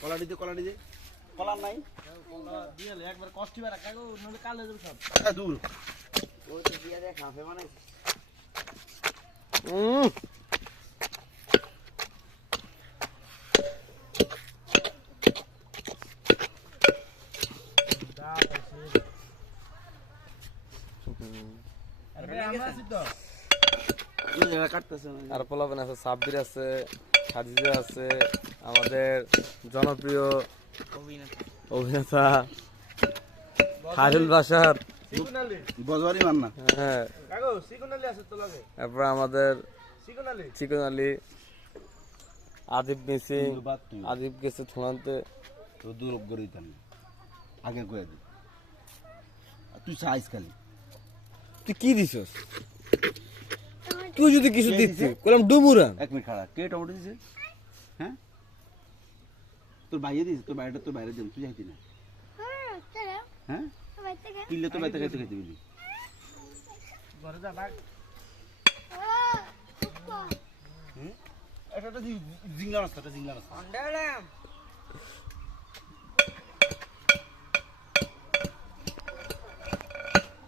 কলা দিতে কলা নাই একবার কষ্ট কাগো নইলে কালে যাবে সব দূর ওই তো দিয়া দেখ খাবে মানে আর পোলাবেন আছে, সাব্বির আছে, খাদিজা আছে, আমাদের জনপ্রিয় অভিনেতা খায়রুল বাশার, বজওয়ারি মান্না, হ্যাঁ, কাগো সিকোনালি আছে তো লাগে তারপর আমাদের সিকোনালি চিকন আলী, আদিব মিসিং, আদিব গেছে থুনান্তে, তো দূর গরিতাম আগে কয়ে দি তুই চাইস খালি তুই কি দিছস? তুই যদি কিছু দিতি কইলাম ডুমুরা। 1 মিনিট খাড়া কে টমেটো দিছে? হ্যাঁ তোর বাইরে দিছে, তোর বাইরেটা তোর বাইরে দেব, তুই যাইতি না? হ্যাঁ কিনলে তো বাইতে খাইতে বলি ঘরে যা ভাগ এটা জিংলা রাস্তাটা জিংলা রাস্তা